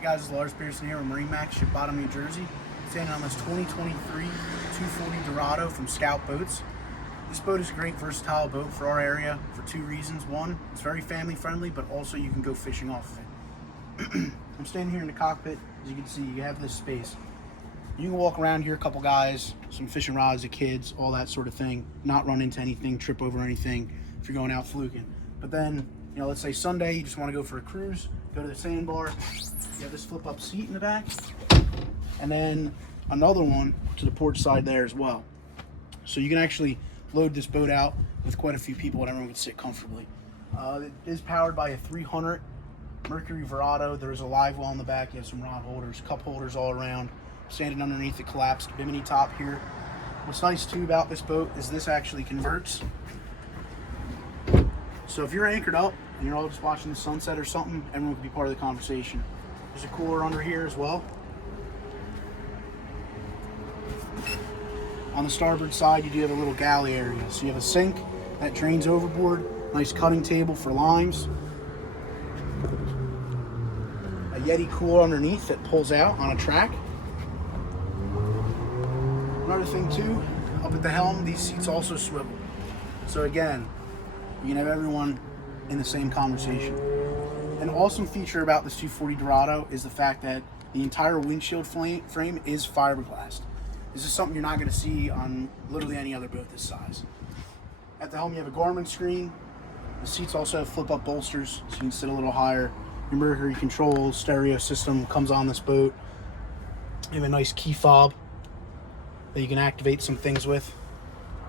Hey guys, it's Lars Pearson here with MarineMax Ship Bottom, New Jersey. Standing on this 2023 240 Dorado from Scout Boats. This boat is a great versatile boat for our area for two reasons. One, it's very family friendly, but also you can go fishing off of it. I'm standing here in the cockpit. As you can see, you have this space. You can walk around here, a couple guys, some fishing rods, the kids, all that sort of thing. Not run into anything, trip over anything if you're going out fluking. But then, you know, let's say Sunday, you just want to go for a cruise, go to the sandbar. You have this flip-up seat in the back, and then another one to the port side there as well. So you can actually load this boat out with quite a few people and everyone can sit comfortably. It is powered by a 300 Mercury Dorado. There's a live well in the back. You have some rod holders, cup holders all around. Standing underneath the collapsed bimini top here. What's nice too about this boat is this actually converts. So if you're anchored up and you're all just watching the sunset or something, everyone can be part of the conversation. There's a cooler under here as well. On the starboard side, you do have a little galley area. So you have a sink that drains overboard, nice cutting table for limes, a Yeti cooler underneath that pulls out on a track. Another thing too, up at the helm, these seats also swivel. So again, you can have everyone in the same conversation. An awesome feature about this 240 Dorado is the fact that the entire windshield frame is fiberglass. This is something you're not going to see on literally any other boat this size. At the helm, you have a Garmin screen. The seats also have flip-up bolsters, so you can sit a little higher. Your Mercury control stereo system comes on this boat. You have a nice key fob that you can activate some things with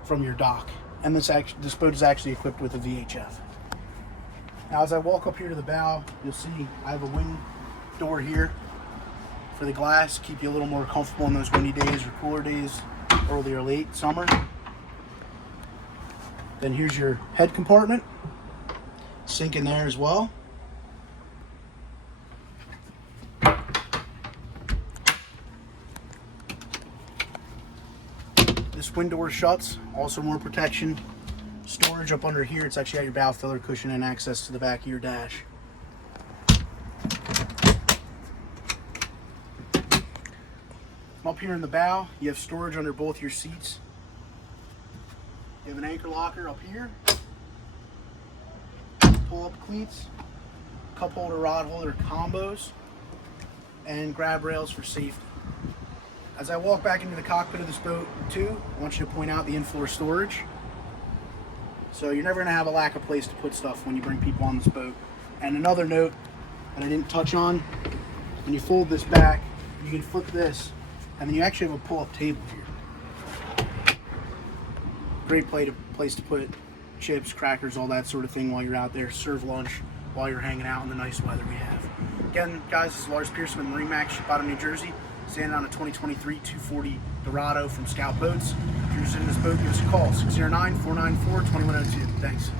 from your dock. And this boat is actually equipped with a VHF. Now, as I walk up here to the bow, you'll see I have a wind door here for the glass, keep you a little more comfortable in those windy days or cooler days, early or late summer. Then here's your head compartment, sink in there as well. This wind door shuts, also more protection. Storage up under here, it's actually got your bow filler cushion and access to the back of your dash. Up here in the bow, you have storage under both your seats. You have an anchor locker up here, pull-up cleats, cup holder, rod holder combos, and grab rails for safety. As I walk back into the cockpit of this boat too, I want you to point out the in-floor storage. So you're never going to have a lack of place to put stuff when you bring people on this boat. And another note that I didn't touch on, when you fold this back, you can flip this, and then you actually have a pull-up table here. Great place to put chips, crackers, all that sort of thing while you're out there. Serve lunch while you're hanging out in the nice weather we have. Again, guys, this is Lars Pearson with MarineMax Ship Bottom, New Jersey. Standing on a 2023 240 Dorado from Scout Boats. If you're interested in this boat, give us a call, 609-494-2102. Thanks.